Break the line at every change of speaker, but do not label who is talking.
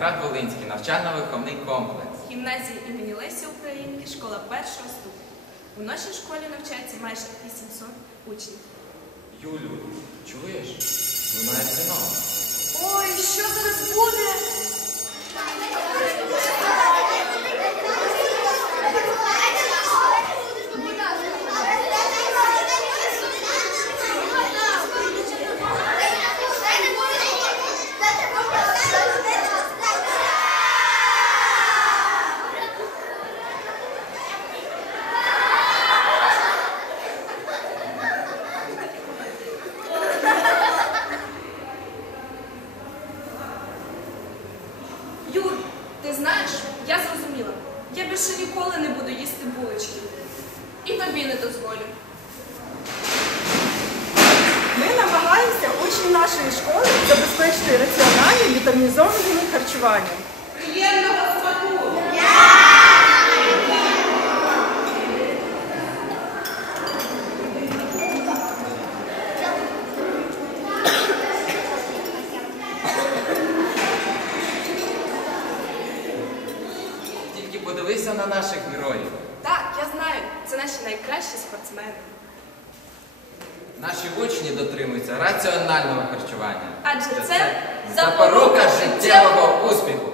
навчально-виховний комплекс.
Гімназія імені Лесі Українки, школа першого ступеня. У нашій школі навчається майже 800 учнів.
Юлю, чуєш? Лунає дзвінок.
Ой, що зараз буде? Юр, ти знаєш, я зрозуміла. Я більше ніколи не буду їсти булочки. І тобі не дозволю.
Ми намагаємося учні нашої школи забезпечити раціональним вітамінізованим харчуванням.
Приємного
подивися на наших героїв.
Так, я знаю, це наші найкращі спортсмени.
Наші учні дотримуються раціонального харчування.
Адже це
запорука життєвого успіху.